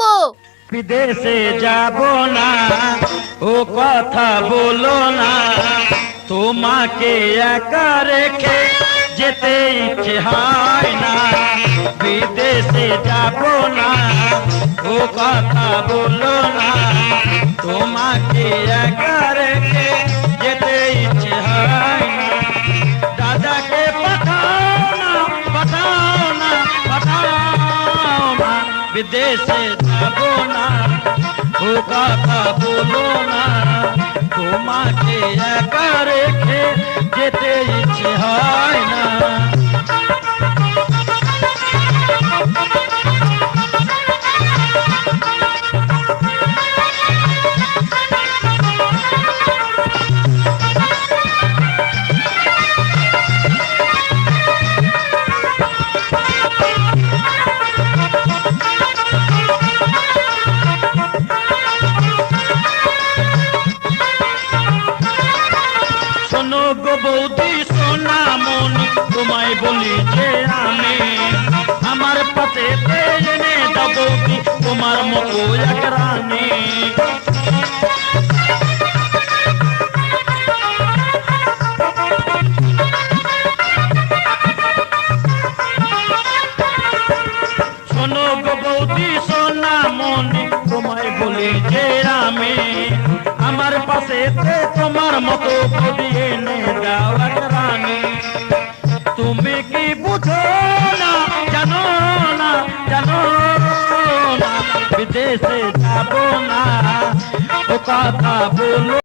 যাব। বিদেশে যাব না, ও কথা বলো না, তোমাকে একা রেখে যেতে ইচ্ছে হয় না। বিদেশে যাব না, ও কথা বলো না, তোমাকে একা রেখে যেতে ইচ্ছে হয় না। দাদাকে পাঠাও না, পাঠাও না, পাঠাও না, বিদেশে যাব না, ও কথা বলো না, তোমাকে একা রেখে যেতে ইচ্ছে হয় না। শোনো গো বৌদি সোনামণি, তোমায় বলি যে আমি আমার পাশে এনে দাও বৌদি তোমার মতো এক রানী। শোনো গো বৌদি সোনামণি, তোমায় বলি যে আমি আমার পাশে তোমার মতো বৌদি এনে দাও এক রানী। তুমি কি বুঝো না, জানো না, জানো না, বিদেশে যাব না, ও কথা বলো।